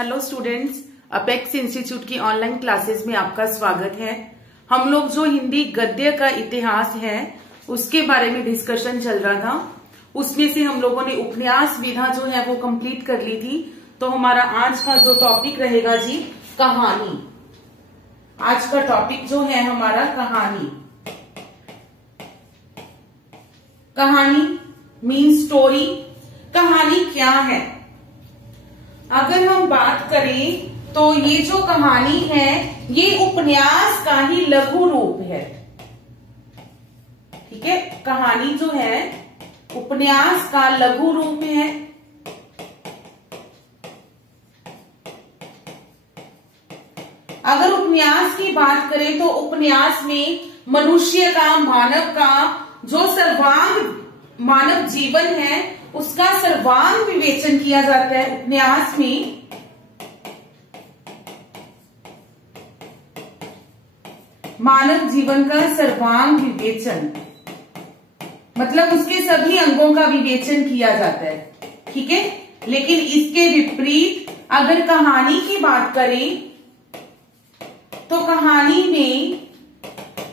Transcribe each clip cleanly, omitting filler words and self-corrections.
Hello students, apex institute की online classes में आपका स्वागत है। हम लोग जो हिंदी गद्य का इतिहास है उसके बारे में डिस्कशन चल रहा था। उसमें से हम लोगों ने उपन्यास विधा जो है वो कंप्लीट कर ली थी। तो हमारा आज का जो टॉपिक रहेगा जी, कहानी। आज का टॉपिक जो है हमारा कहानी। कहानी मीन स्टोरी। कहानी क्या है? अगर हम बात करें तो ये जो कहानी है ये उपन्यास का ही लघु रूप है। ठीक है, कहानी जो है उपन्यास का लघु रूप है। अगर उपन्यास की बात करें तो उपन्यास में मनुष्य का, मानव का जो सर्वांग मानव जीवन है उसका सर्वांग विवेचन किया जाता है। उपन्यास में मानव जीवन का सर्वांग विवेचन मतलब उसके सभी अंगों का विवेचन किया जाता है। ठीक है, लेकिन इसके विपरीत अगर कहानी की बात करें तो कहानी में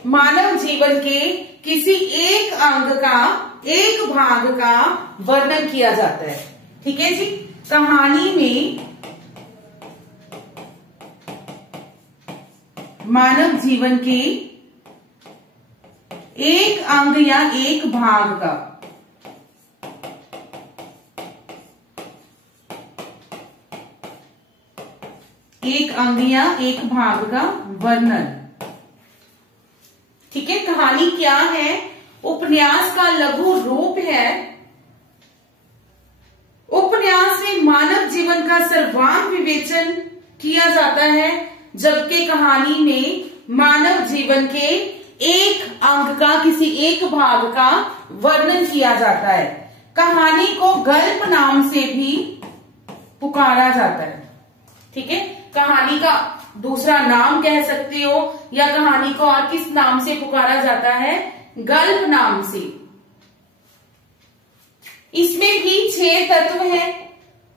मानव जीवन के किसी एक अंग का, एक भाग का वर्णन किया जाता है। ठीक है जी, कहानी में मानव जीवन के एक अंग या एक भाग का वर्णन। ठीक है, कहानी क्या है? उपन्यास का लघु रूप है। उपन्यास में मानव जीवन का सर्वांग विवेचन किया जाता है, जबकि कहानी में मानव जीवन के एक अंग का, किसी एक भाग का वर्णन किया जाता है। कहानी को गल्प नाम से भी पुकारा जाता है। ठीक है, कहानी का दूसरा नाम कह सकते हो या कहानी को और किस नाम से पुकारा जाता है? गल्प नाम से। इसमें भी 6 तत्व हैं।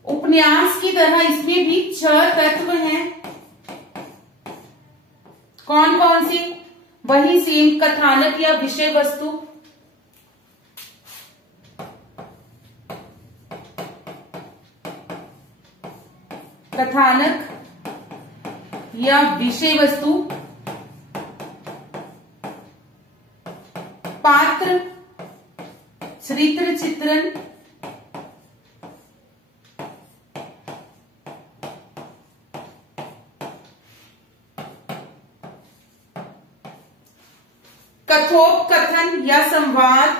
उपन्यास की तरह इसमें भी 6 तत्व हैं। कौन कौन से? वही सेम कथानक या विषय वस्तु, कथानक या विषय वस्तु, पात्र, चरित्र चित्रण, कथोपकथन या संवाद,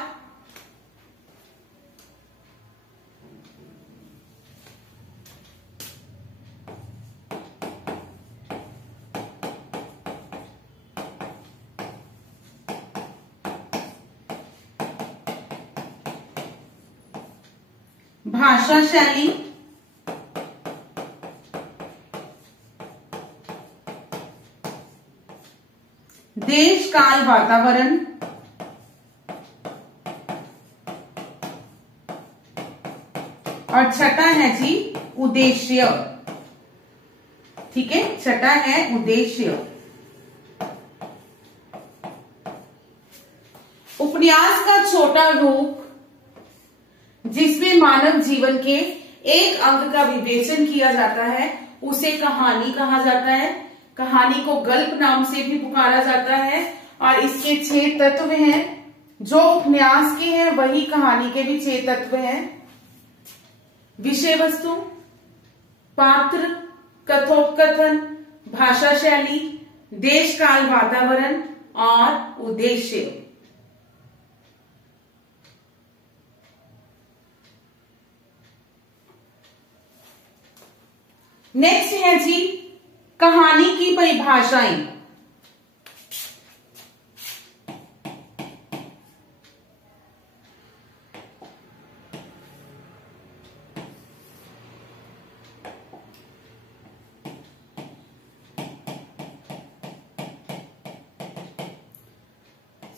भाषा शैली, देश काल वातावरण, और छठा है जी उद्देश्य। ठीक है, छठा है उद्देश्य। उपन्यास का छोटा रूप जिसमें मानव जीवन के एक अंग का विवेचन किया जाता है उसे कहानी कहा जाता है। कहानी को गल्प नाम से भी पुकारा जाता है और इसके 6 तत्व हैं। जो उपन्यास के हैं वही कहानी के भी 6 तत्व हैं। विषय वस्तु, पात्र, कथोपकथन, भाषा शैली, देश काल वातावरण और उद्देश्य। नेक्स्ट है जी कहानी की परिभाषाएं।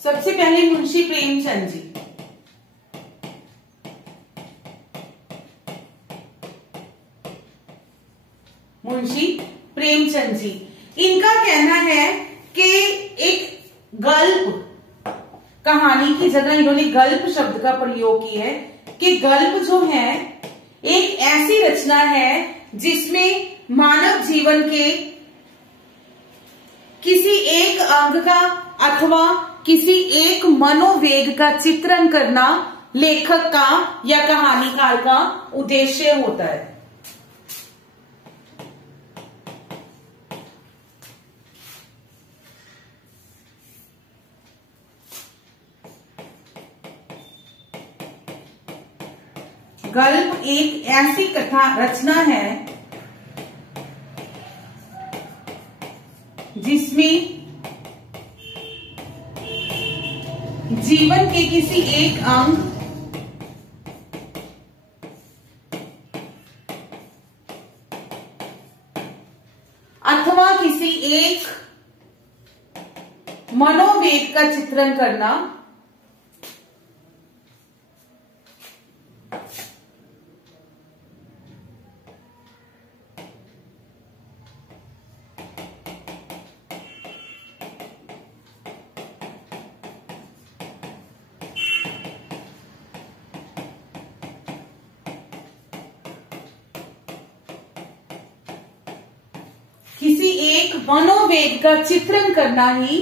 सबसे पहले मुंशी प्रेमचंद जी। मुंशी प्रेमचंद जी। इनका कहना है कि एक गल्प, कहानी की जगह इन्होंने गल्प शब्द का प्रयोग किया है कि गल्प जो है एक ऐसी रचना है जिसमें मानव जीवन के किसी एक अंग का अथवा किसी एक मनोवेग का चित्रण करना लेखक का या कहानीकार का उद्देश्य होता है। गल्प एक ऐसी कथा रचना है जिसमें जीवन के किसी एक अंग अथवा किसी एक मनोवेग का चित्रण करना किसी एक मनोवेग का चित्रण करना ही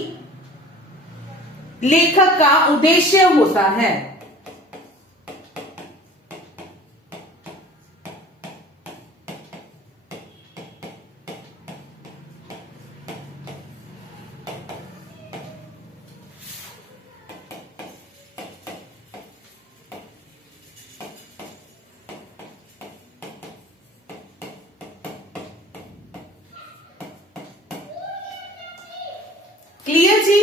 लेखक का उद्देश्य होता है। क्लियर जी?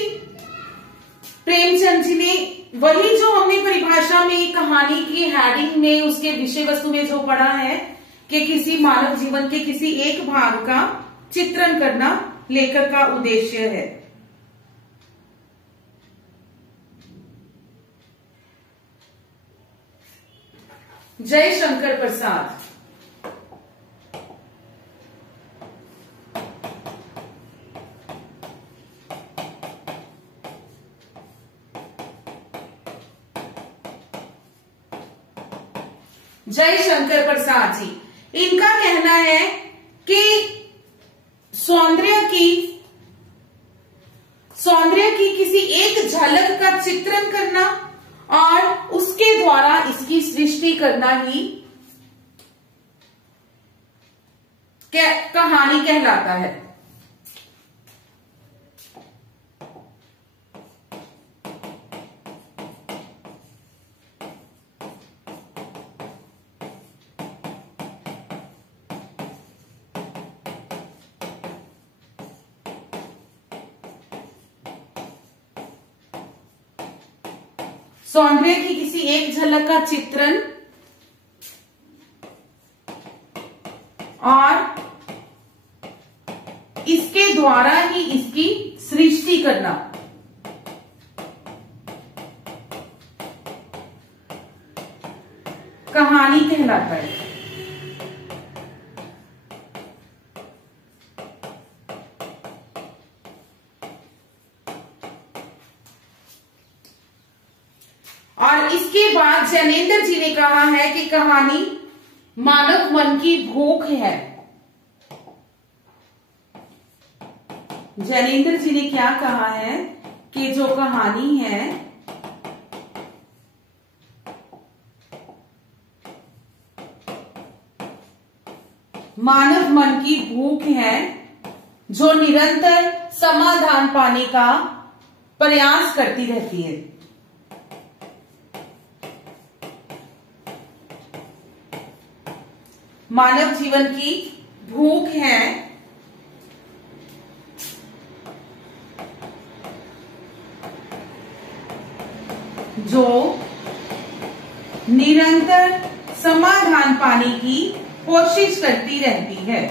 प्रेमचंद जी ने वही जो हमने परिभाषा में कहानी की हेडिंग में उसके विषय वस्तु में जो पढ़ा है कि किसी मानव जीवन के किसी एक भाग का चित्रण करना लेखक का उद्देश्य है। जय शंकर प्रसाद। जय शंकर प्रसाद जी। इनका कहना है कि सौंदर्य की किसी एक झलक का चित्रण करना और उसके द्वारा इसकी सृष्टि करना ही कहानी कहलाता है। सौंदर्य की किसी एक झलक का चित्रण और इसके द्वारा ही इसकी सृष्टि करना कहानी कहलाता है। और इसके बाद जैनेन्द्र जी ने कहा है कि कहानी मानव मन की भूख है। जैनेन्द्र जी ने क्या कहा है कि जो कहानी है मानव मन की भूख है जो निरंतर समाधान पाने का प्रयास करती रहती है। मानव जीवन की भूख है जो निरंतर समाधान पाने की कोशिश करती रहती है।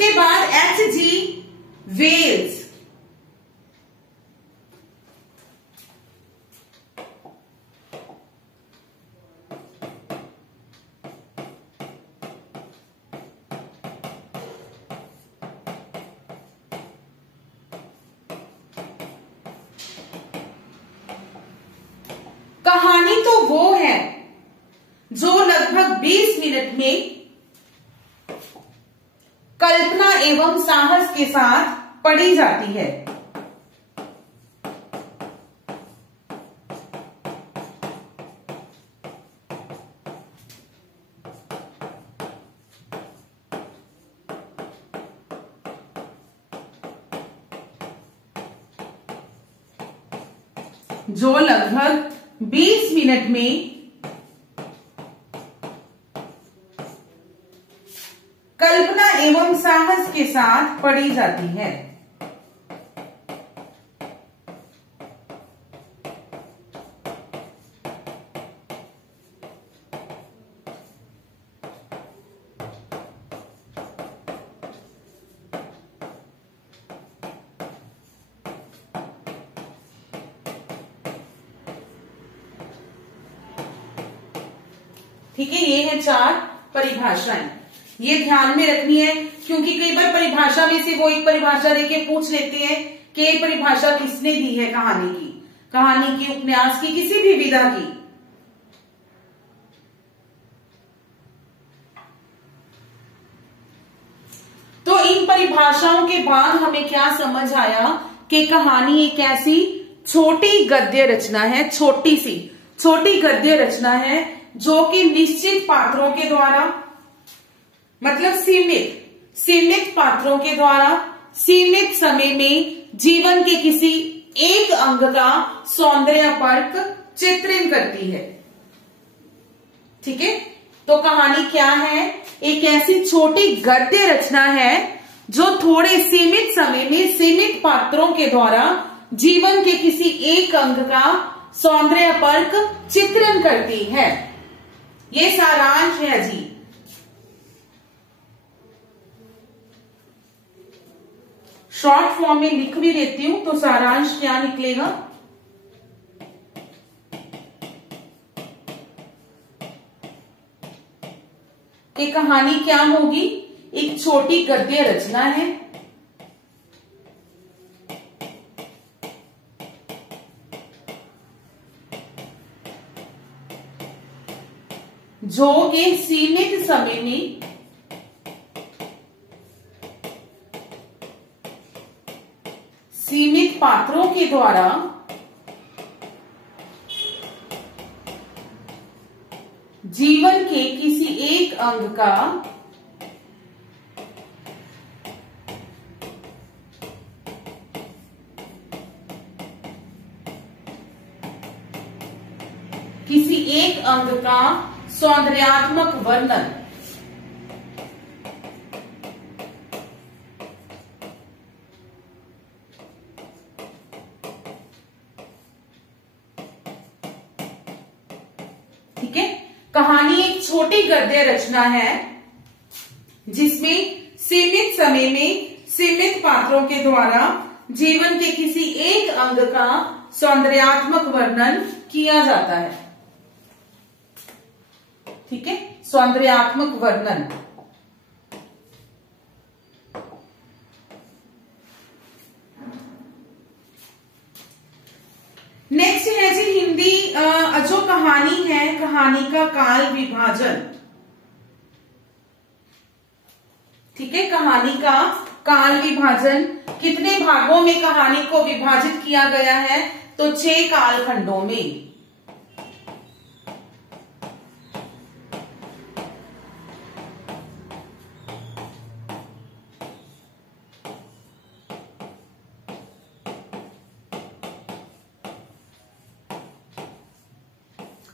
उसके बाद H.G. वेल्स, कहानी तो वो है जो लगभग 20 मिनट में कल्पना एवं साहस के साथ पढ़ी जाती है। जो लगभग 20 मिनट में कल्पना एवं साहस के साथ पढ़ी जाती है। ठीक है, ये है 4 परिभाषाएं। ये ध्यान में रखनी है क्योंकि कई बार परिभाषा में से वो एक परिभाषा देके पूछ लेते हैं कि ये परिभाषा किसने दी है कहानी की, उपन्यास की, किसी भी विधा की। तो इन परिभाषाओं के बाद हमें क्या समझ आया कि कहानी एक ऐसी छोटी गद्य रचना है, छोटी गद्य रचना है जो कि निश्चित पात्रों के द्वारा, मतलब सीमित पात्रों के द्वारा सीमित समय में जीवन के किसी एक अंग का सौंदर्यपर्क चित्रण करती है। ठीक है, तो कहानी क्या है? एक ऐसी छोटी गद्य रचना है जो थोड़े सीमित समय में सीमित पात्रों के द्वारा जीवन के किसी एक अंग का सौंदर्यपर्क चित्रण करती है। ये सारांश है जी। शॉर्ट फॉर्म में लिख भी देती हूं तो सारांश क्या निकलेगा? कि कहानी क्या होगी? एक छोटी गद्य रचना है जो एक सीमित समय में सीमित पात्रों के द्वारा जीवन के किसी एक अंग का सौंदर्यात्मक वर्णन ठीक है। कहानी एक छोटी गद्य रचना है जिसमें सीमित समय में सीमित पात्रों के द्वारा जीवन के किसी एक अंग का सौंदर्यात्मक वर्णन किया जाता है। ठीक है, सौंदर्यात्मक वर्णन। नेक्स्ट है जी हिंदी जो कहानी है, कहानी का काल विभाजन। ठीक है, कहानी का काल विभाजन। कितने भागों में कहानी को विभाजित किया गया है? तो 6 कालखंडों में।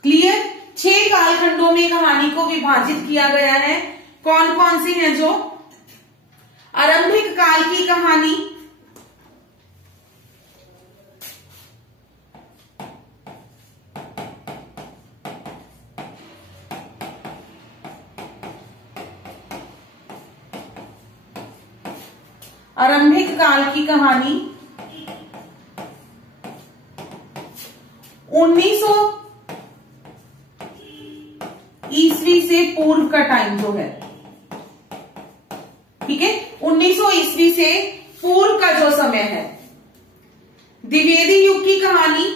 क्लियर? 6 कालखंडों में कहानी को विभाजित किया गया है। कौन कौन सी है? जो आरंभिक काल की कहानी, आरंभिक काल की कहानी 1900 ईस्वी से पूर्व का टाइम जो है, ठीक है, 1900 ईस्वी से पूर्व का जो समय है। द्विवेदी युग की कहानी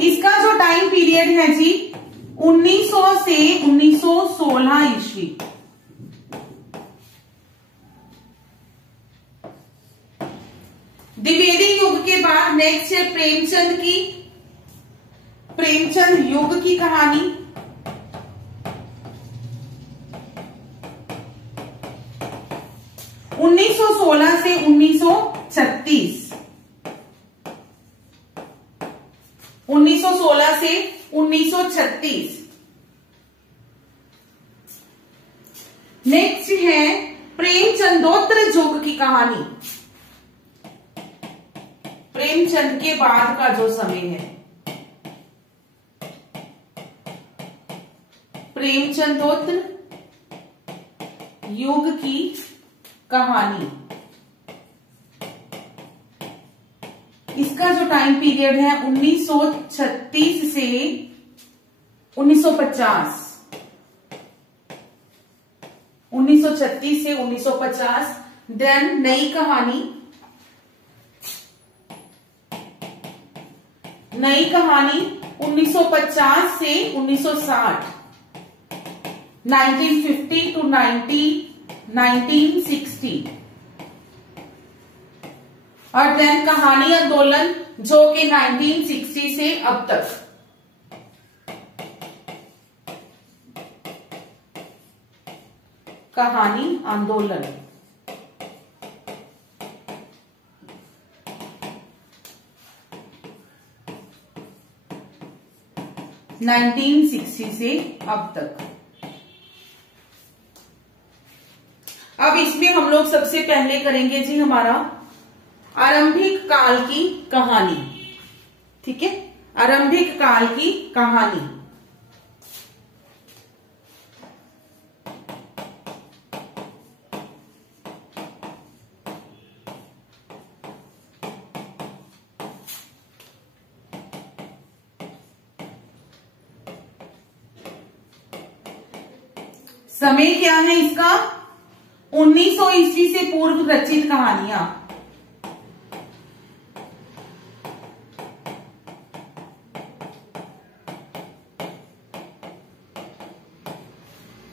इसका जो टाइम पीरियड है जी 1900 से 1916 ईस्वी। द्विवेदी युग के बाद नेक्स्ट है प्रेमचंद युग की कहानी। उन्नीस सौ 16 से 1936, 1916 से 1936। नेक्स्ट है प्रेमचंदोत्तर युग की कहानी, प्रेमचंद के बाद का जो समय है, प्रेमचंदोत्तर युग की कहानी। इसका जो टाइम पीरियड है 1936 से 1950, 1936 से 1950। देन नई कहानी 1950 से 1960, 1950 टू 1960। और देन कहानी आंदोलन जो कि 1960 से अब तक। कहानी आंदोलन 1960 से अब तक। अब इसमें हम लोग सबसे पहले करेंगे जी हमारा आरंभिक काल की कहानी, ठीक है, आरंभिक काल की कहानी। समय क्या है इसका 1900 ईस्वी से पूर्व रचित कहानियां।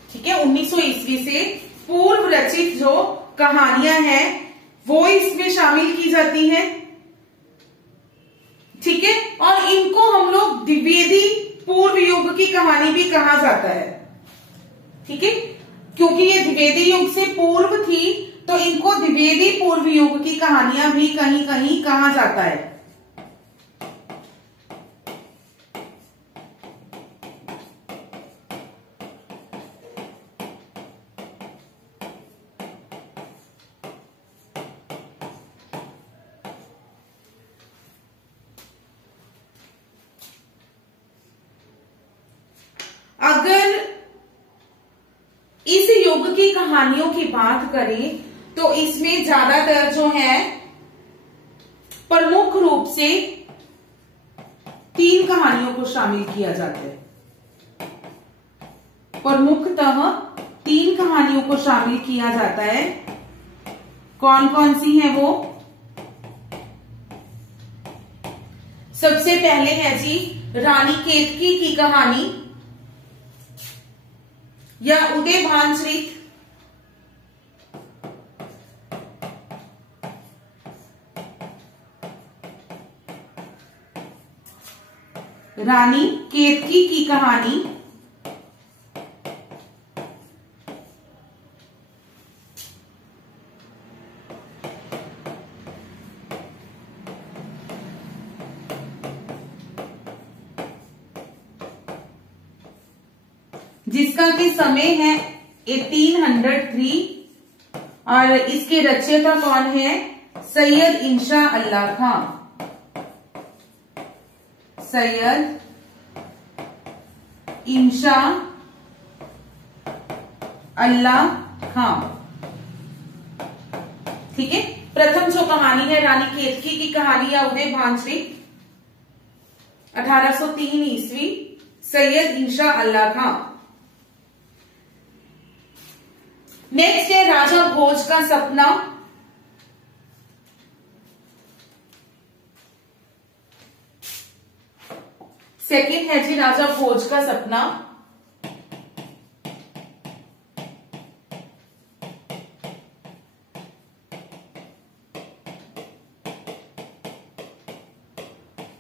ठीक है, 1900 ईस्वी से पूर्व रचित जो कहानियां हैं वो इसमें शामिल की जाती हैं, ठीक है। और इनको हम लोग द्विवेदी पूर्व युग की कहानी भी कहा जाता है, ठीक है, क्योंकि ये द्विवेदी युग से पूर्व थी तो इनको द्विवेदी पूर्व युग की कहानियां भी कहीं कहीं कहा जाता है। अगर इस युग की कहानियों की बात करें तो इसमें ज्यादातर जो है प्रमुख रूप से 3 कहानियों को शामिल किया जाता है। प्रमुखतः 3 कहानियों को शामिल किया जाता है। कौन कौन सी है वो? सबसे पहले है जी रानी केतकी की कहानी या उदयभान चरित, रानी केतकी की कहानी, जिसका कि समय है 1803 और इसके रचयिता कौन है? सैयद इंशा अल्लाह खां। सैयद इंशा अल्लाह खां। ठीक है, प्रथम जो कहानी है रानी केतकी की कहानी है उदय भान श्री 1803 ईस्वी, सैयद इंशा अल्लाह खां। नेक्स्ट है राजा भोज का सपना। सेकंड है जी राजा भोज का सपना।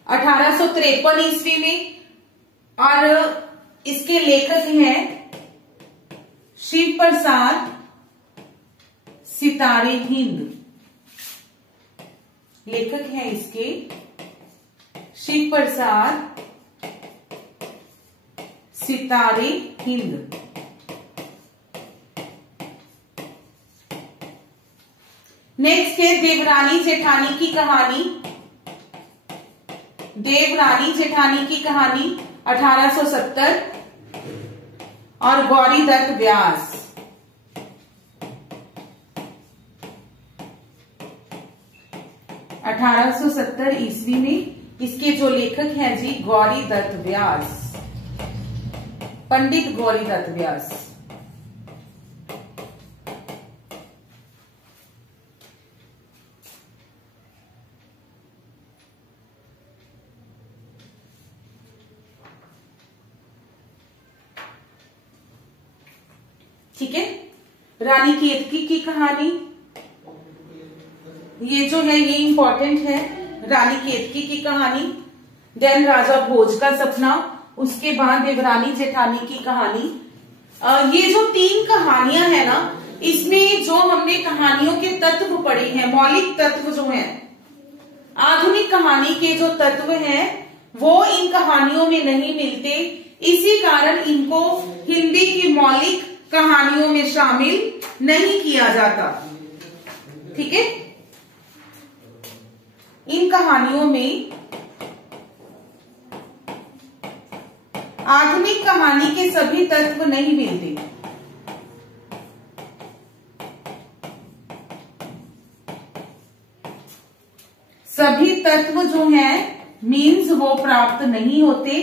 अठारह सौ 53 ईस्वी में, और इसके लेखक हैं शिव प्रसाद सितारे हिंद। लेखक हैं इसके शिव प्रसाद सितारे हिंद। नेक्स्ट है देवरानी जेठानी की कहानी। देवरानी जेठानी की कहानी 1870, और गौरी दत्त व्यास। अठारह सौ 70 ईस्वी में इसके जो लेखक हैं जी गौरी दत्त व्यास, पंडित गौरी दत्त व्यास। ठीक है, रानी केतकी की कहानी ये जो है ये इंपॉर्टेंट है, रानी केतकी की कहानी। देन राजा भोज का सपना, उसके बाद देवरानी जेठानी की कहानी। ये जो 3 कहानियां है ना, इसमें जो हमने कहानियों के तत्व पढ़े हैं, मौलिक तत्व जो हैं, आधुनिक कहानी के जो तत्व हैं वो इन कहानियों में नहीं मिलते। इसी कारण इनको हिंदी की मौलिक कहानियों में शामिल नहीं किया जाता। ठीक है, इन कहानियों में आधुनिक कहानी के सभी तत्व नहीं मिलते। सभी तत्व जो हैं मीन्स वो प्राप्त नहीं होते,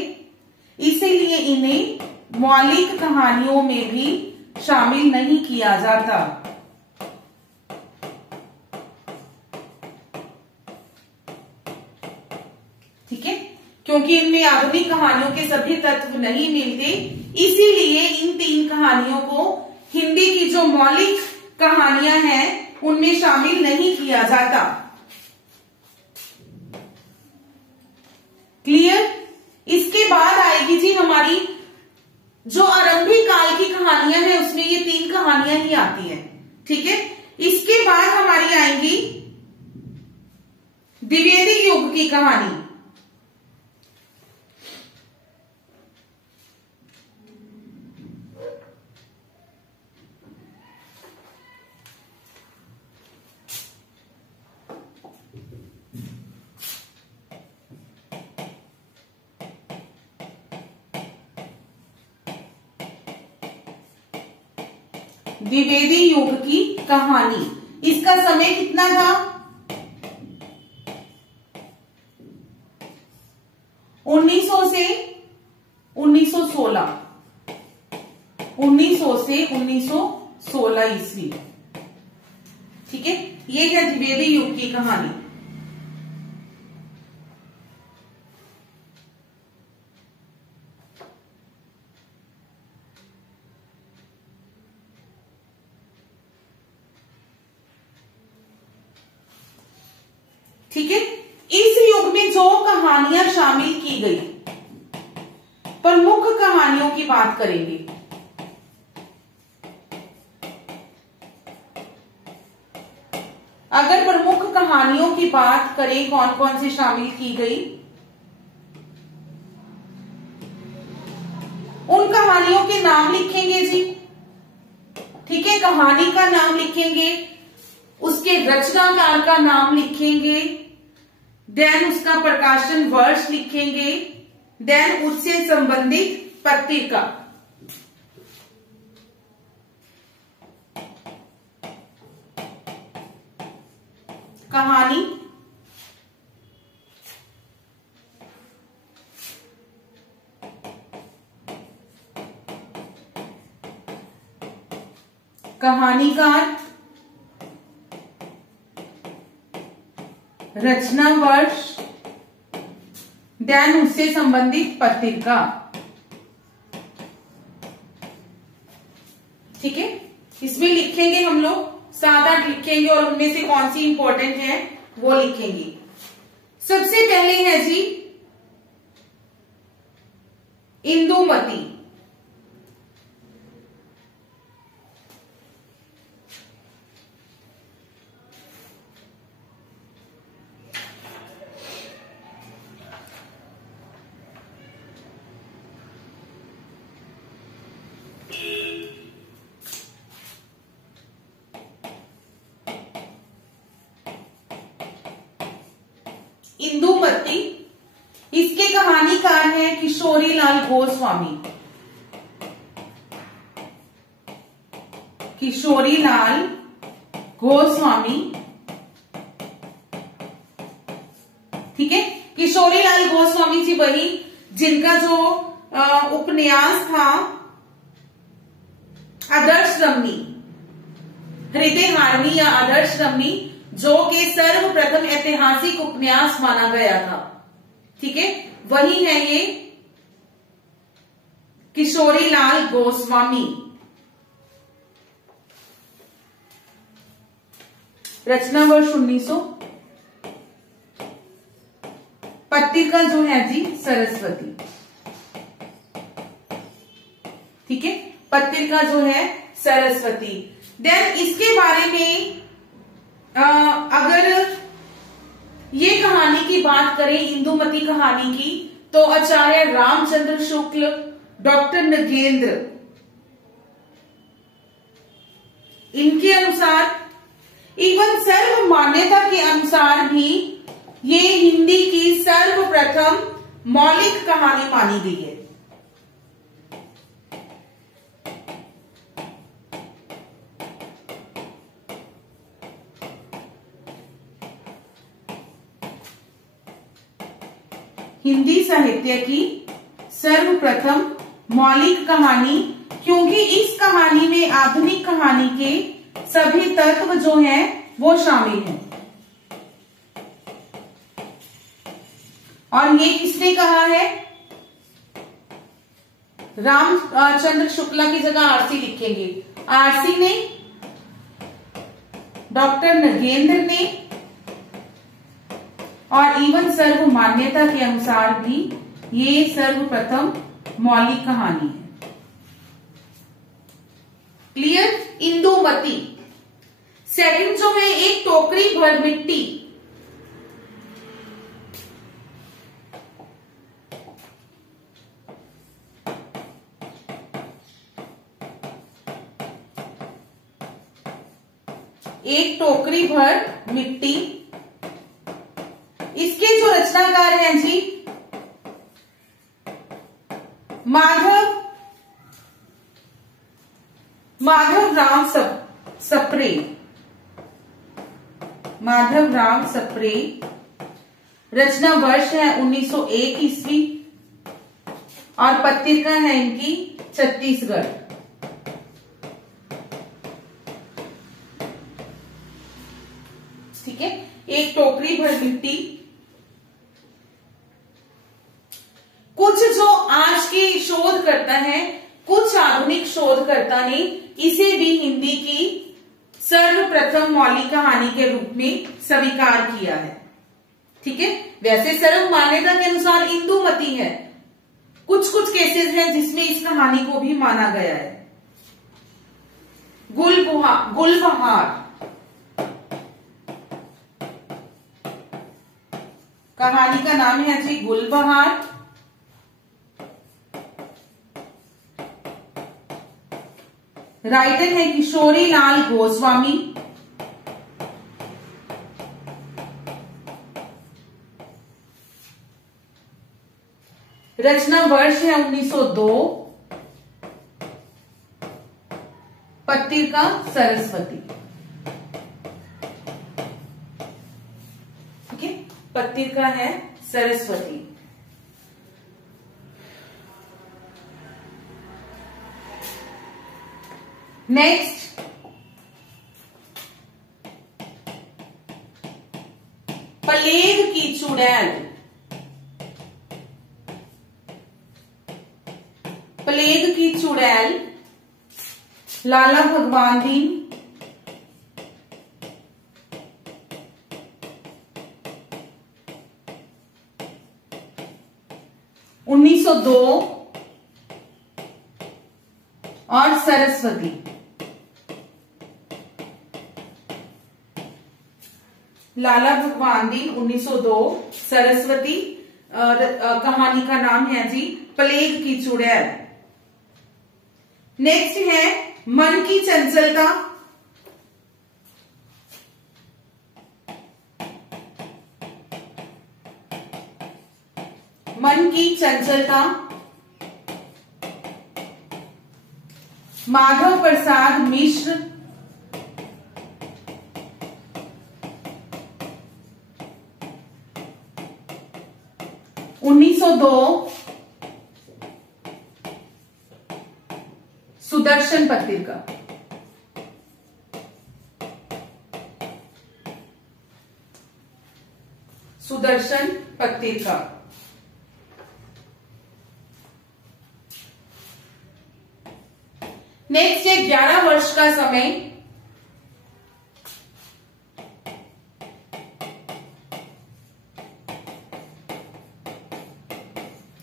इसीलिए इन्हें मौलिक कहानियों में भी शामिल नहीं किया जाता। ठीक है, क्योंकि इनमें आधुनिक कहानियों के सभी तत्व नहीं मिलते, इसीलिए इन 3 कहानियों को हिंदी की जो मौलिक कहानियां हैं उनमें शामिल नहीं किया जाता। क्लियर? इसके बाद आएगी जी हमारी जो आरंभिक काल की कहानियां हैं, उसमें ये 3 कहानियां ही आती हैं। ठीक है, इसके बाद हमारी आएंगी द्विवेदी युग की कहानी। द्विवेदी युग की कहानी, इसका समय कितना था? 1900 से 1916, 1900 से 1916 ईस्वी। ठीक है, ये है द्विवेदी युग की कहानी। ठीक है, इस युग में जो कहानियां शामिल की गई, प्रमुख कहानियों की बात करेंगे। अगर प्रमुख कहानियों की बात करें कौन कौन सी शामिल की गई, उन कहानियों के नाम लिखेंगे जी। ठीक है, कहानी का नाम लिखेंगे, उसके रचनाकार का नाम लिखेंगे, देन उसका प्रकाशन वर्ष लिखेंगे, देन उससे संबंधित पत्रिका। कहानी, कहानीकार, रचना वर्ष, देन उससे संबंधित पत्रिका। ठीक है, इसमें लिखेंगे हम लोग 7-8 लिखेंगे और उनमें से कौन सी इंपॉर्टेंट है वो लिखेंगे। सबसे पहले है जी इंदुमती। इंदुमती, इसके कहानीकार हैं किशोरीलाल गोस्वामी। किशोरीलाल गोस्वामी, ठीक है। किशोरीलाल गोस्वामी जी वही जिनका जो उपन्यास था आदर्श रमणी, हृदय हारनी या आदर्श रमणी, जो कि सर्वप्रथम ऐतिहासिक उपन्यास माना गया था। ठीक है, वही है ये किशोरीलाल गोस्वामी। रचना वर्ष 1900, पत्रिका जो है जी सरस्वती। ठीक है, पत्रिका जो है सरस्वती। देन इसके बारे में अगर ये कहानी की बात करें, इंदुमती कहानी की, तो आचार्य रामचंद्र शुक्ल, डॉक्टर नगेंद्र, इनके अनुसार, इवन सर्व मान्यता के अनुसार भी ये हिंदी की सर्वप्रथम मौलिक कहानी मानी गई है। हिंदी साहित्य की सर्वप्रथम मौलिक कहानी, क्योंकि इस कहानी में आधुनिक कहानी के सभी तत्व जो हैं वो शामिल हैं। और ये किसने कहा है? रामचंद्र शुक्ला की जगह आरसी लिखेंगे। आरसी ने, डॉक्टर नगेंद्र ने, और इवन सर्व मान्यता के अनुसार भी ये सर्वप्रथम मौलिक कहानी है। क्लियर? इंदुमती। सेकंड जो है, एक टोकरी भर मिट्टी। एक टोकरी भर मिट्टी, इसके जो रचनाकार हैं जी माधव राम सप्रे। माधव राम सप्रे। रचना वर्ष है 1901 ईस्वी और पत्रिका है इनकी छत्तीसगढ़। ठीक है, एक टोकरी भर मिट्टी। कुछ जो आज के शोधकर्ता हैं, कुछ आधुनिक शोधकर्ता ने इसे भी हिंदी की सर्वप्रथम मौलिक कहानी के रूप में स्वीकार किया है। ठीक है, वैसे सर्व मान्यता के अनुसार इंदुमती है, कुछ कुछ केसेस हैं जिसमें इस कहानी को भी माना गया है। गुलबहार कहानी का नाम है जी गुलबहार। राइटर है किशोरीलाल गोस्वामी। रचना वर्ष है 1902, पत्रिका सरस्वती। ठीक है, पत्रिका है सरस्वती। नेक्स्ट, प्लेग की चुड़ैल। प्लेग की चुड़ैल लाला भगवान दीन, उन्नीस सौ 2 और सरस्वती। लाला भगवान दीन 1902, सरस्वती कहानी का नाम है जी प्लेग की चुड़ैल। नेक्स्ट है मन की चंचलता। मन की चंचलता माधव प्रसाद मिश्र, उन्नीस सौ 2, सुदर्शन पत्रिका। सुदर्शन पत्रिका। नेक्स्ट है 11 वर्ष का समय।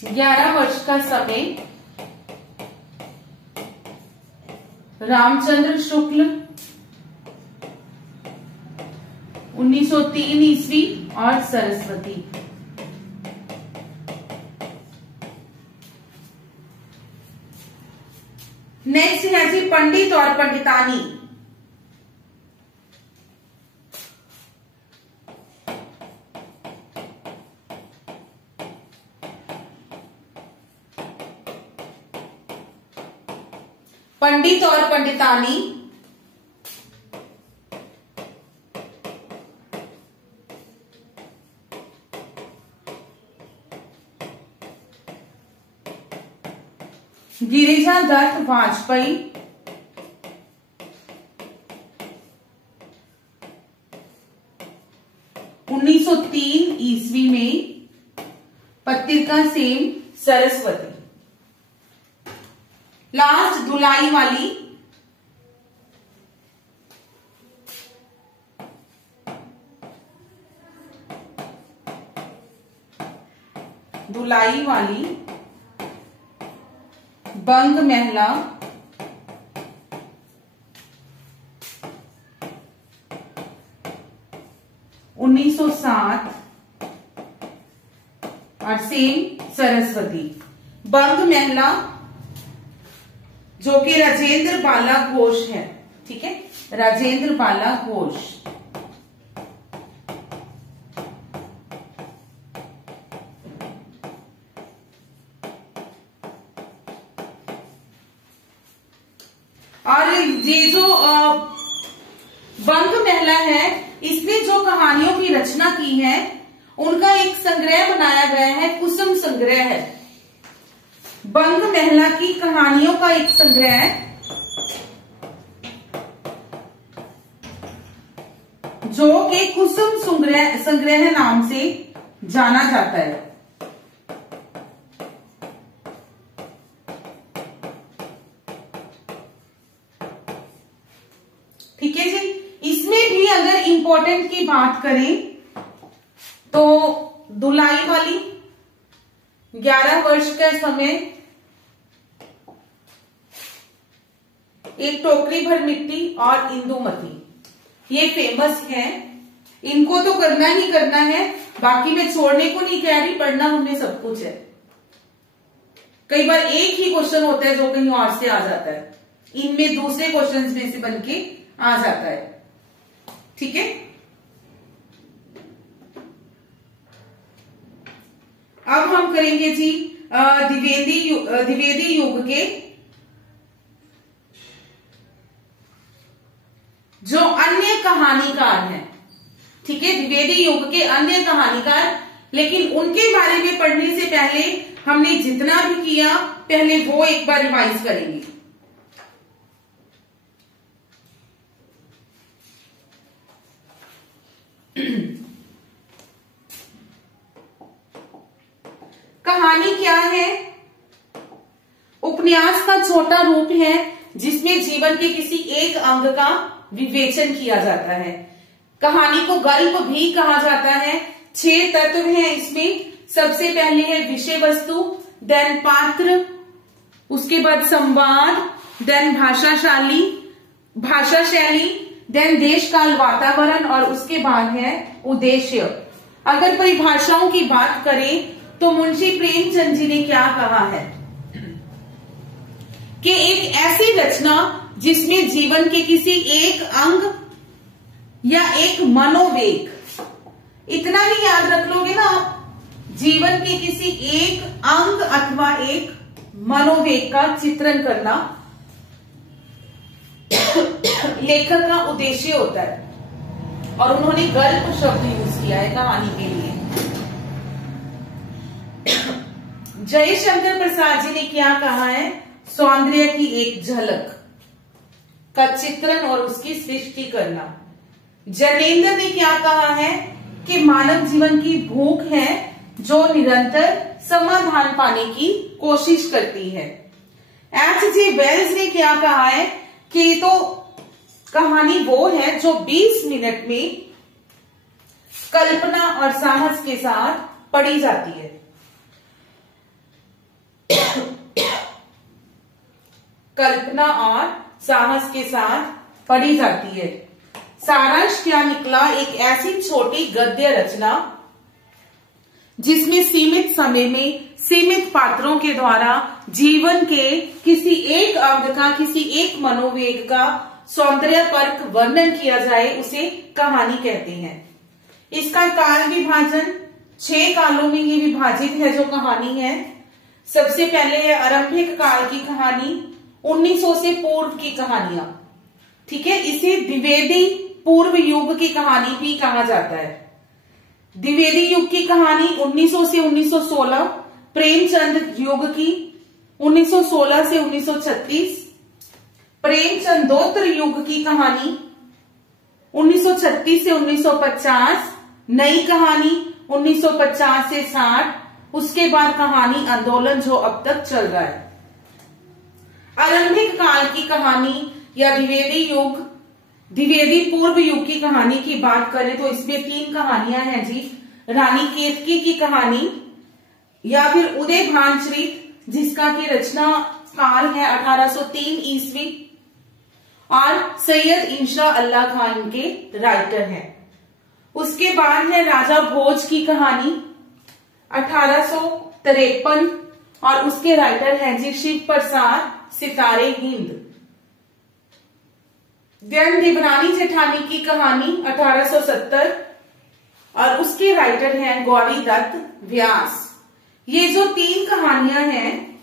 11 वर्ष का समय रामचंद्र शुक्ल, 1903 ईस्वी और सरस्वती। नेक्स्ट है जी पंडित और पंडितानी। पंडित और पंडितानी गिरिजा दत्त वाजपेयी, 1903 ईस्वी में, पत्रिका सेम सरस्वती। लास्ट धुलाई वाली बंग महला, 1907 और सेम सरस्वती। बंग महला जो कि राजेंद्र बाला घोष है। ठीक है, राजेंद्र बाला घोष। और ये जो बंग महला है, इसने जो कहानियों की रचना की है उनका एक संग्रह बनाया गया है, कुसुम संग्रह है। बंग महला की कहानियों का एक संग्रह है जो कि कुसुम संग्रह नाम से जाना जाता है। ठीक है जी, इसमें भी अगर इंपॉर्टेंट की बात करें तो धुलाई वाली 11 वर्ष का समय, एक टोकरी भर मिट्टी और इंदुमती, ये फेमस है। इनको तो करना ही करना है, बाकी मैं छोड़ने को नहीं कह रही, पढ़ना हमने सब कुछ है। कई बार एक ही क्वेश्चन होता है जो कहीं और से आ जाता है, इनमें दूसरे क्वेश्चन में से बनके आ जाता है। ठीक है, अब हम करेंगे जी द्विवेदी युग के जो अन्य कहानीकार हैं, ठीक है, द्विवेदी युग के अन्य कहानीकार, लेकिन उनके बारे में पढ़ने से पहले हमने जितना भी किया पहले वो एक बार रिवाइज करेंगे। कहानी क्या है? उपन्यास का छोटा रूप है जिसमें जीवन के किसी एक अंग का विवेचन किया जाता है। कहानी को गल्प भी कहा जाता है। 6 तत्व हैं इसमें। सबसे पहले है विषय वस्तु, देन पात्र, उसके बाद संवाद, देन भाषा शैली, देन देश काल वातावरण, और उसके बाद है उद्देश्य। अगर परिभाषाओं की बात करें तो मुंशी प्रेमचंद जी ने क्या कहा है कि एक ऐसी रचना जिसमें जीवन के किसी एक अंग या एक मनोवेग, इतना ही याद रख लोगे ना आप, जीवन के किसी एक अंग अथवा एक मनोवेग का चित्रण करना लेखक का उद्देश्य होता है। और उन्होंने गल्प शब्द यूज किया है कहानी के लिए। जयशंकर प्रसाद जी ने क्या कहा है? सौंदर्य की एक झलक का चित्रण और उसकी सृष्टि करना। जैनेन्द्र ने क्या कहा है कि मानव जीवन की भूख है जो निरंतर समाधान पाने की कोशिश करती है। H.G. वेल्स ने क्या कहा है कि तो कहानी वो है जो 20 मिनट में कल्पना और साहस के साथ पढ़ी जाती है। कल्पना और साहस के साथ पढ़ी जाती है। सारांश क्या निकला? एक ऐसी छोटी गद्य रचना जिसमें सीमित समय में सीमित पात्रों के द्वारा जीवन के किसी एक अंग का, किसी एक मनोवेग का सौंदर्यपर्क वर्णन किया जाए, उसे कहानी कहते हैं। इसका काल विभाजन 6 कालों में ही विभाजित है जो कहानी है। सबसे पहले है आरंभिक काल की कहानी, 1900 से पूर्व की कहानियां, ठीक है। इसे द्विवेदी पूर्व युग की कहानी भी कहा जाता है। द्विवेदी युग की कहानी 1900 से 1916, प्रेमचंद युग की 1916 से 1936, प्रेमचंदोत्तर युग की कहानी 1936 से 1950, नई कहानी 1950 से 60, उसके बाद कहानी आंदोलन जो अब तक चल रहा है। आरंभिक काल की कहानी या द्विवेदी युग, द्विवेदी पूर्व युग की कहानी की बात करें तो इसमें 3 कहानियां हैं जी। रानी केतकी की कहानी या फिर उदय भानचरित जिसका की रचना काल है 1803 ईस्वी, और सैयद इंशा अल्लाह खान के राइटर हैं। उसके बाद है राजा भोज की कहानी 1853 और उसके राइटर हैं जी शिव प्रसाद सितारे हिंद। देवरानी जेठानी की कहानी 1870 और उसके राइटर हैं गौरी दत्त व्यास। ये जो 3 कहानियां हैं,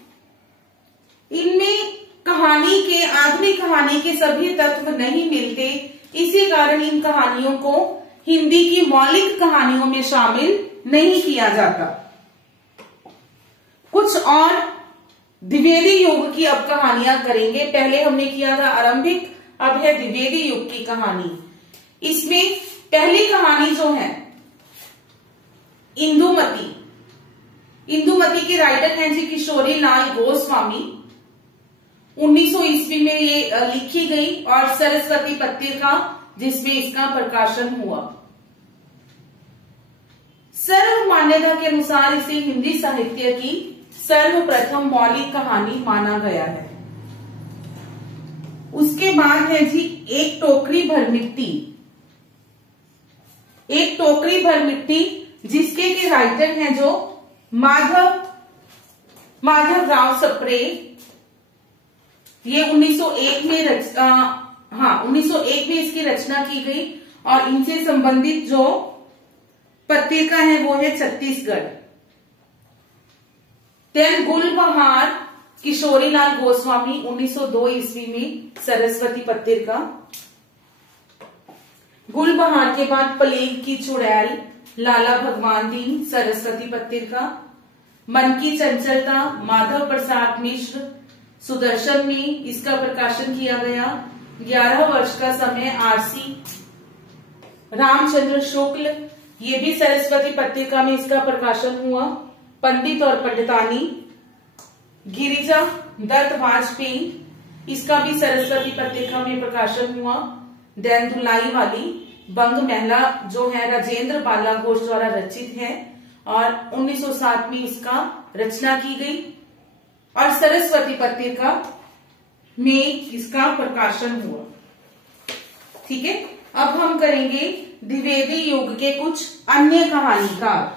इनमें कहानी के, आधुनिक कहानी के सभी तत्व नहीं मिलते। इसी कारण इन कहानियों को हिंदी की मौलिक कहानियों में शामिल नहीं किया जाता। कुछ और द्विवेदी युग की अब कहानियां करेंगे। पहले हमने किया था आरंभिक, अब है द्विवेदी युग की कहानी। इसमें पहली कहानी जो है इंदुमती, इंदुमती के राइटर हैं जी किशोरी लाल गोस्वामी। 1900 ईस्वी में ये लिखी गई और सरस्वती पत्रिका जिसमें इसका प्रकाशन हुआ। सर्व मान्यता के अनुसार इसे हिंदी साहित्य की सर्वप्रथम मौलिक कहानी माना गया है। उसके बाद है जी एक टोकरी भर मिट्टी, एक टोकरी भर मिट्टी जिसके के राइटर हैं जो माधव राव सप्रे। ये 1901 में 1901 में इसकी रचना की गई और इनसे संबंधित जो पत्रिका है वो है छत्तीसगढ़। देन गुलबहार किशोरीलाल गोस्वामी 1902 ईस्वी में सरस्वती पत्रिका। गुलबहार के बाद प्लेग की चुड़ैल लाला भगवान दीन सरस्वती पत्रिका। मन की चंचलता माधव प्रसाद मिश्र सुदर्शन में इसका प्रकाशन किया गया। 11 वर्ष का समय आरसी रामचंद्र शुक्ल, ये भी सरस्वती पत्रिका में इसका प्रकाशन हुआ। पंडित और पंडितानी गिरिजा दत्त वाजपेयी, इसका भी सरस्वती पत्रिका में प्रकाशन हुआ। दैन धुलाई वाली बंग महिला जो है राजेंद्र बाला घोष द्वारा रचित है और 1907 में इसका रचना की गई और सरस्वती पत्रिका में इसका प्रकाशन हुआ। ठीक है, अब हम करेंगे द्विवेदी युग के कुछ अन्य कहानीकार।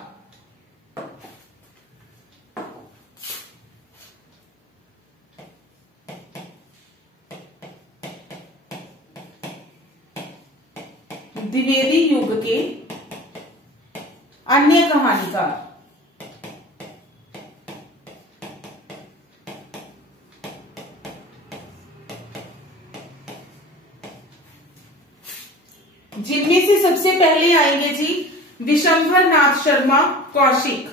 द्विवेदी युग के अन्य कहानीकार। जिनमें से सबसे पहले आएंगे जी विशंभर नाथ शर्मा कौशिक।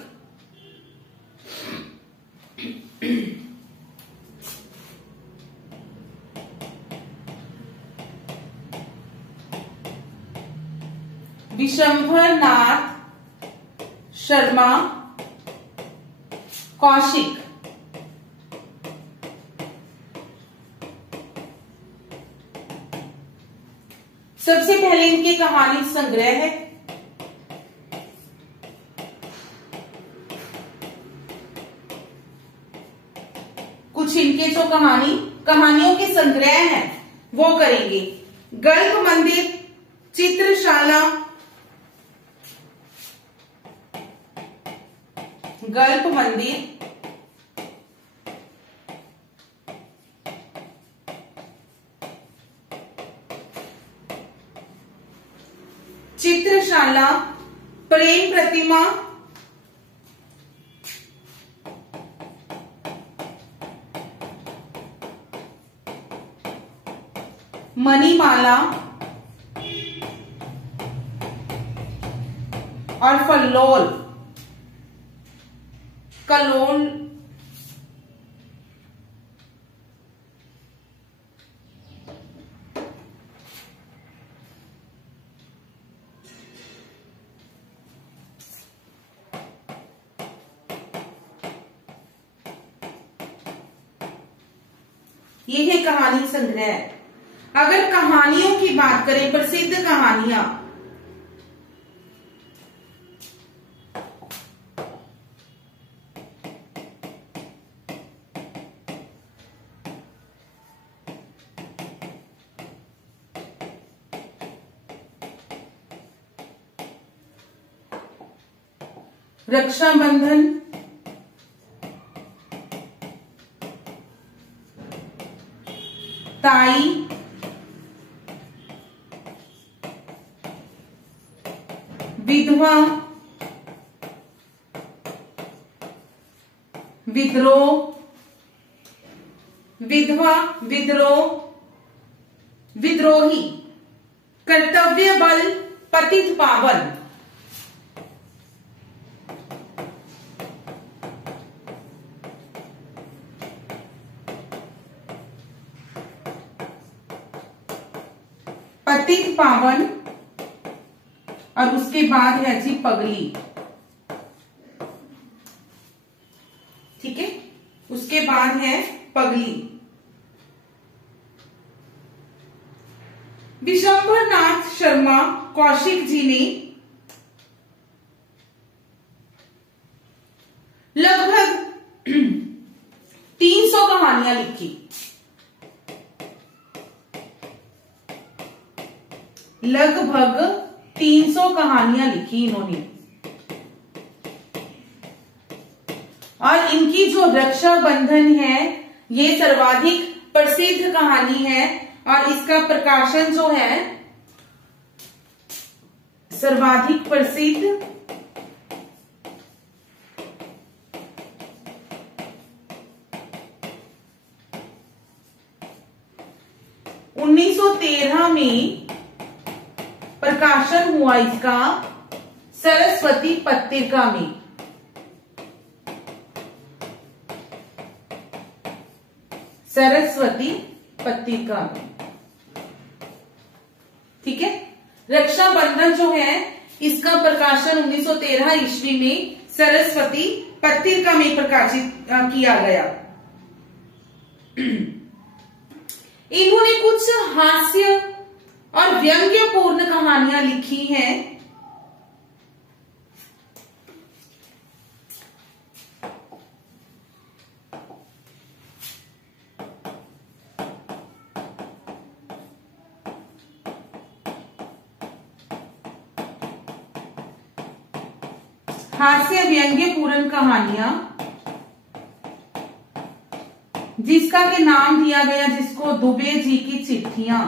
विशंभर नाथ शर्मा कौशिक सबसे पहले इनके कहानी संग्रह है। कुछ इनके जो कहानियों के संग्रह हैं वो करेंगे। गल्प मंदिर, चित्रशाला, गल्प मंदिर, चित्रशाला, प्रेम प्रतिमा, मणिमाला और फल्लोल कलोल। ये है कहानी संग्रह। अगर कहानियों की बात करें, प्रसिद्ध कहानियां, रक्षाबंधन, ताई, विधवा, विद्रोह, विधवा, विद्रोह, विद्रोही, कर्तव्य बल, पतित पावन, पतित पावन और उसके बाद है जी पगली। ठीक है, उसके बाद है पगली। विशंभर नाथ शर्मा कौशिक जी ने लगभग 300 कहानियां लिखी। लगभग 300 कहानियां लिखी इन्होंने और इनकी जो रक्षाबंधन है ये सर्वाधिक प्रसिद्ध कहानी है और इसका प्रकाशन जो है सर्वाधिक प्रसिद्ध 1913 में प्रकाशन हुआ इसका सरस्वती पत्रिका में। सरस्वती पत्रिका में, ठीक है। रक्षाबंधन जो है इसका प्रकाशन 1913 ईस्वी में सरस्वती पत्रिका में प्रकाशित किया गया। इन्होंने कुछ हास्य और व्यंग्यपूर्ण कहानियां लिखी हैं। हास्य व्यंग्यपूर्ण कहानियां, जिसका के नाम दिया गया जिसको दुबे जी की चिट्ठियां।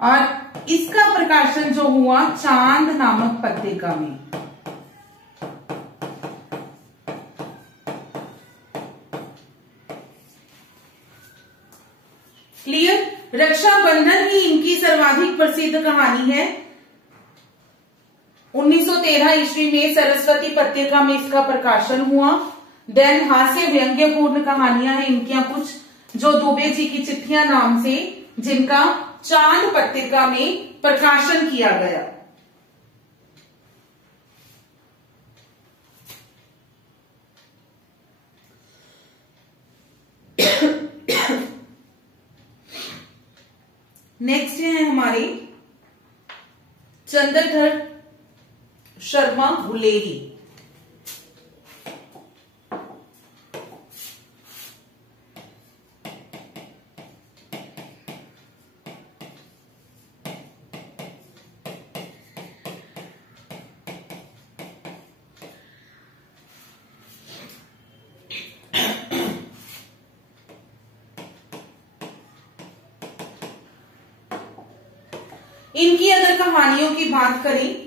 और इसका प्रकाशन जो हुआ चांद नामक पत्रिका में। क्लियर। रक्षाबंधन ही इनकी सर्वाधिक प्रसिद्ध कहानी है। 1913 ईस्वी में सरस्वती पत्रिका में इसका प्रकाशन हुआ। देन हास्य व्यंग्यपूर्ण कहानियां हैं इनकी कुछ, जो दुबे जी की चिट्ठियां नाम से, जिनका चांद पत्रिका में प्रकाशन किया गया। नेक्स्ट है हमारे चंद्रधर शर्मा गुलेरी। इनकी अगर कहानियों की बात करें,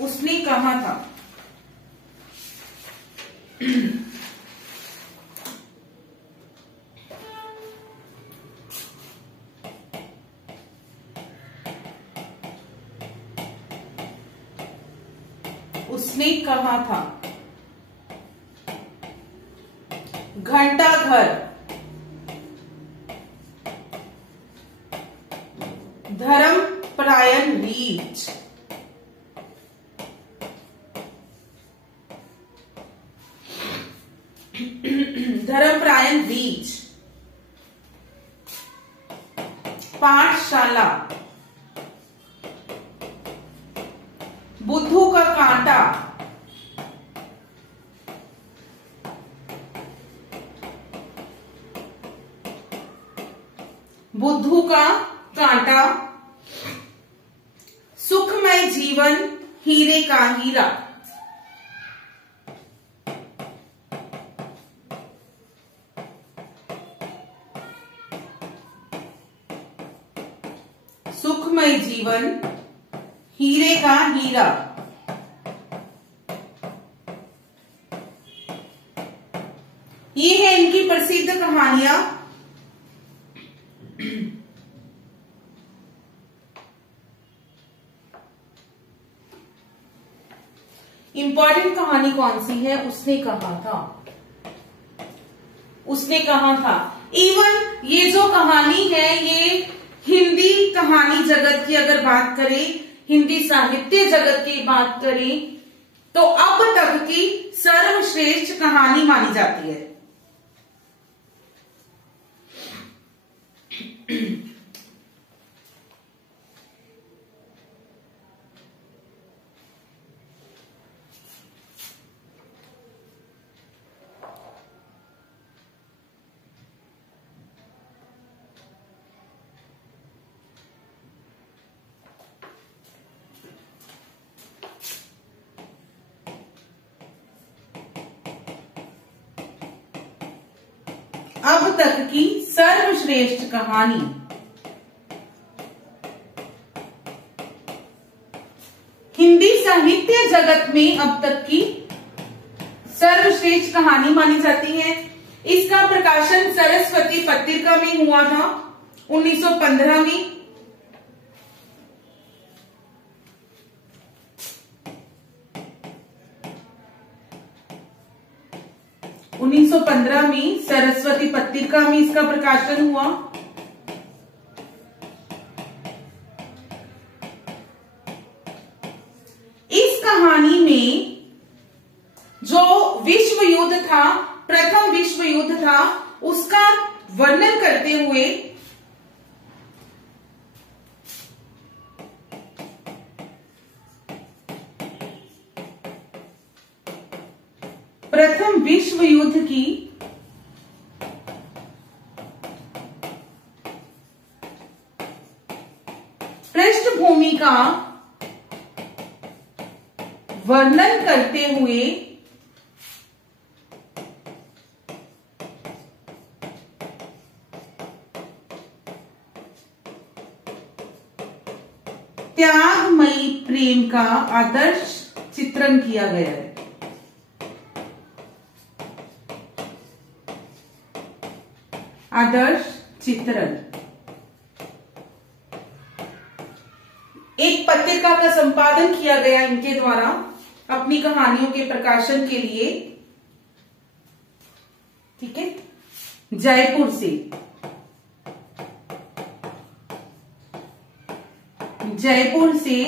उसने कहा था उसने कहा था घंटाघर, धर्मपरायण रीछ, धर्मपरायण रीछ, पाठशाला, बुद्धू का कांटा, बुद्धू का कांटा, सुखमय जीवन, हीरे का हीरा। सुखमय जीवन, हीरे का हीरा। ये है इनकी प्रसिद्ध कहानियां। इंपॉर्टेंट कहानी कौन सी है? उसने कहा था, उसने कहा था। इवन ये जो कहानी है ये हिंदी कहानी जगत की अगर बात करें, हिंदी साहित्य जगत की बात करें, तो अब तक की सर्वश्रेष्ठ कहानी मानी जाती है। अब तक की सर्वश्रेष्ठ कहानी। हिंदी साहित्य जगत में अब तक की सर्वश्रेष्ठ कहानी मानी जाती है। इसका प्रकाशन सरस्वती पत्रिका में हुआ था 1915 में। में सरस्वती पत्रिका में इसका प्रकाशन हुआ। इस कहानी में जो विश्व युद्ध था, प्रथम विश्व युद्ध था, उसका वर्णन करते हुए प्रथम विश्व युद्ध की पृष्ठभूमि का वर्णन करते हुए त्यागमयी प्रेम का आदर्श चित्रण किया गया है। आदर्श चित्रण। एक पत्रिका का संपादन किया गया इनके द्वारा अपनी कहानियों के प्रकाशन के लिए। ठीक है, जयपुर से। जयपुर से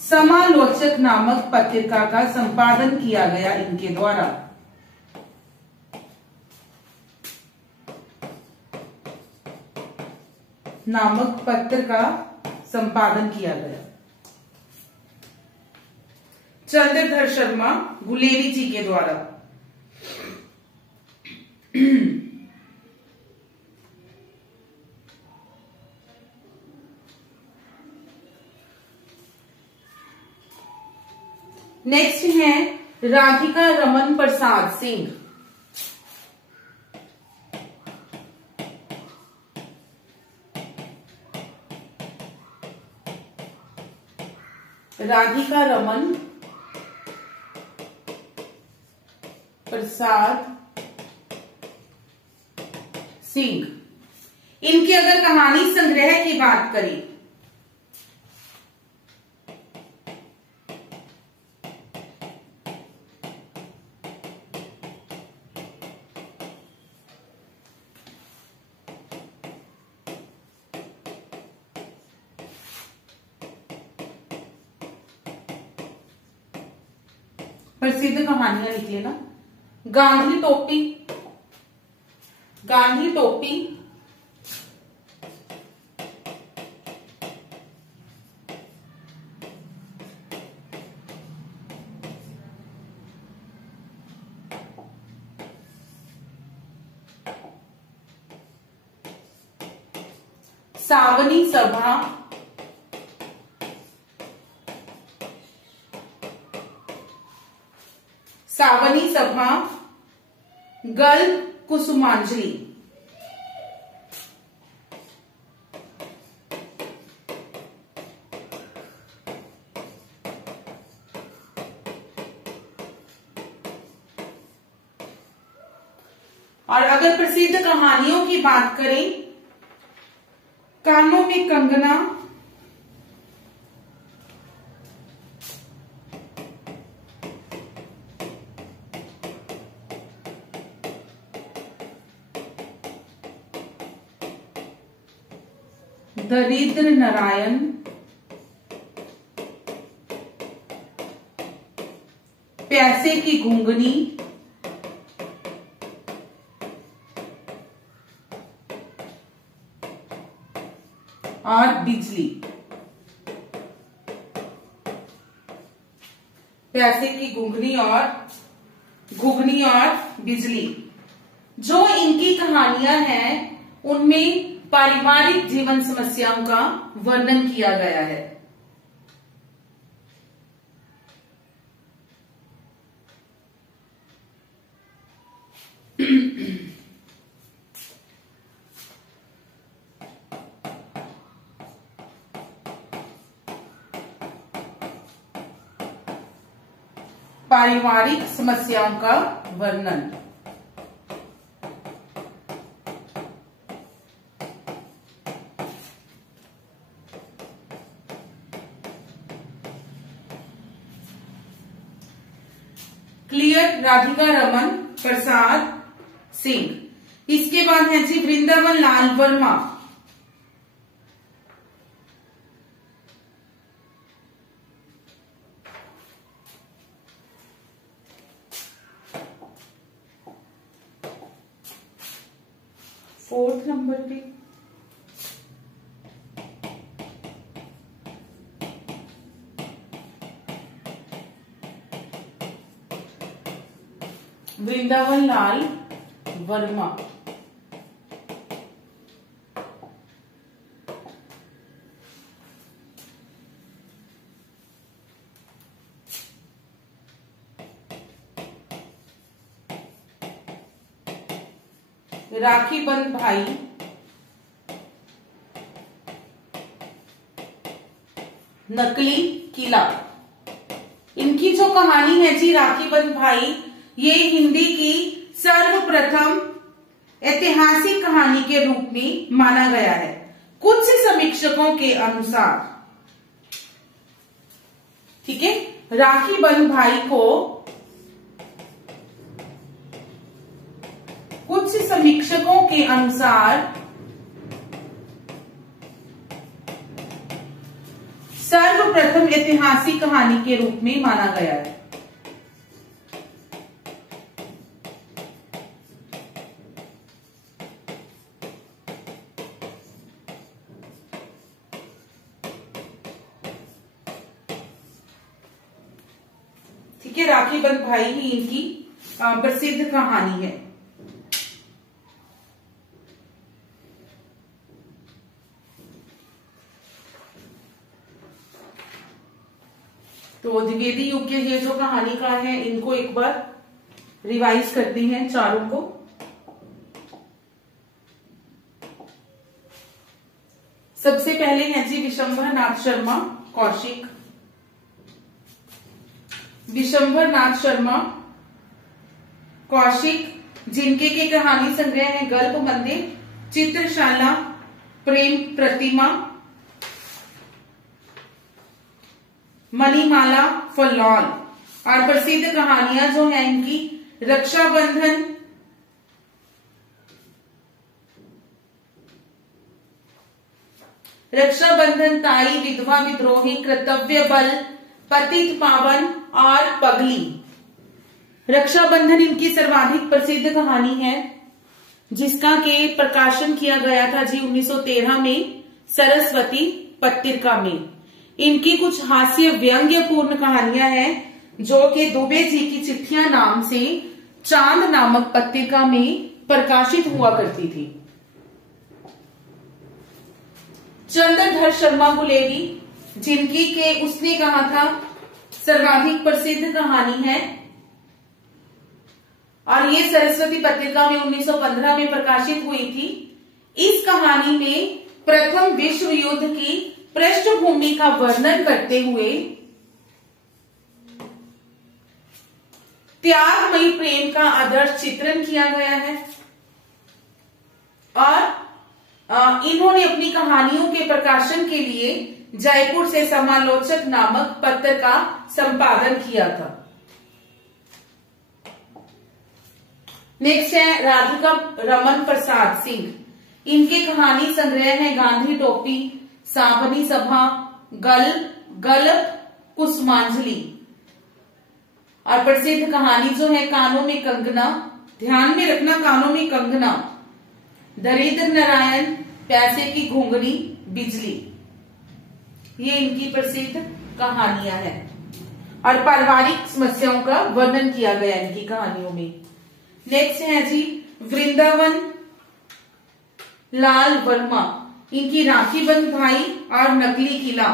समालोचक नामक पत्रिका का संपादन किया गया इनके द्वारा। नामक पत्र का संपादन किया गया चंद्रधर शर्मा गुलेरी जी के द्वारा। नेक्स्ट है राधिका रमन प्रसाद सिंह। राधिका रमन प्रसाद सिंह। इनके अगर कहानी संग्रह की बात करें प्रसिद्ध कहानियां लिख लेना। गांधी टोपी, गांधी टोपी, सावनी सभा, सावनी सभा, गल कुसुमांजलि। और अगर प्रसिद्ध कहानियों की बात करें, कानों में कंगना, दरिद्र नारायण, प्यासे की गूंगनी, और बिजली। प्यासे की घुघनी और बिजली। जो इनकी कहानियां हैं उनमें पारिवारिक जीवन समस्याओं का वर्णन किया गया है। पारिवारिक समस्याओं का वर्णन। क्लियर, राधिका रमन प्रसाद सिंह। इसके बाद है जी वृंदावन लाल वर्मा। फोर्थ नंबर पे वृंदावन लाल वर्मा। राखी बंध भाई, नकली किला। इनकी जो कहानी है जी राखी बंध भाई, ये हिंदी की सर्वप्रथम ऐतिहासिक कहानी के रूप में माना गया है कुछ समीक्षकों के अनुसार। ठीक है, राखी बंध भाई को कुछ समीक्षकों के अनुसार सर्वप्रथम ऐतिहासिक कहानी के रूप में माना गया है। ठीक है, राखी बंध भाई ही इनकी प्रसिद्ध कहानी है। तो द्विवेदी युग के ये जो कहानीकार हैं, इनको एक बार रिवाइज करते हैं चारों को। सबसे पहले हैं जी विशंभर नाथ शर्मा कौशिक। विशंभर नाथ शर्मा कौशिक, जिनके के कहानी संग्रह है गल्प मंदिर, चित्रशाला, प्रेम प्रतिमा, मणिमाला फॉर, और प्रसिद्ध कहानियां जो है इनकी रक्षाबंधन, रक्षाबंधन, ताई, विधवा विद्रोही, कर्तव्य बल, पतित पावन और पगली। रक्षाबंधन इनकी सर्वाधिक प्रसिद्ध कहानी है, जिसका के प्रकाशन किया गया था जी 1913 में सरस्वती पत्रिका में। इनकी कुछ हास्य व्यंग्यपूर्ण कहानियां हैं जो कि दुबे जी की चिट्ठियां नाम से चांद नामक पत्रिका में प्रकाशित हुआ करती थी। चंद्रधर शर्मा गुलेरी, जिनकी के उसने कहा था सर्वाधिक प्रसिद्ध कहानी है, और ये सरस्वती पत्रिका में 1915 में प्रकाशित हुई थी। इस कहानी में प्रथम विश्व युद्ध की पृष्ठभूमि का वर्णन करते हुए त्यागमयी प्रेम का आदर्श चित्रण किया गया है, और इन्होंने अपनी कहानियों के प्रकाशन के लिए जयपुर से समालोचक नामक पत्र का संपादन किया था। नेक्स्ट है राधिका रमन प्रसाद सिंह। इनके कहानी संग्रह है गांधी टोपी, सांभनी सभा, गल्प, कुसुमांजलि, और प्रसिद्ध कहानी जो है कानों में कंगना, ध्यान में रखना कानों में कंगना, दरिद्र नारायण, पैसे की घुंघनी, बिजली। ये इनकी प्रसिद्ध कहानियां हैं, और पारिवारिक समस्याओं का वर्णन किया गया इनकी कहानियों में। नेक्स्ट है जी वृंदावन लाल वर्मा। इनकी राखी बंध भाई और नकली किला।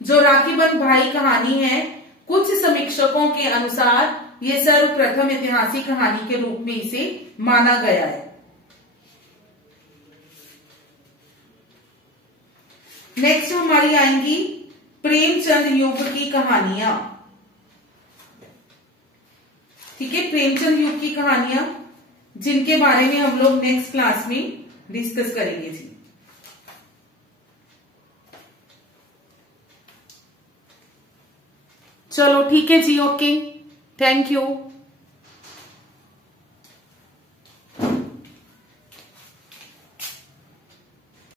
जो राखी बंध भाई कहानी है, कुछ समीक्षकों के अनुसार ये सर्वप्रथम ऐतिहासिक कहानी के रूप में इसे माना गया है। नेक्स्ट हमारी आएंगी प्रेमचंद युग की कहानियां। ठीक है, प्रेमचंद युग की कहानियां, जिनके बारे में हम लोग नेक्स्ट क्लास में डिस्कस करेंगे जी। चलो ठीक है जी, ओके, थैंक यू।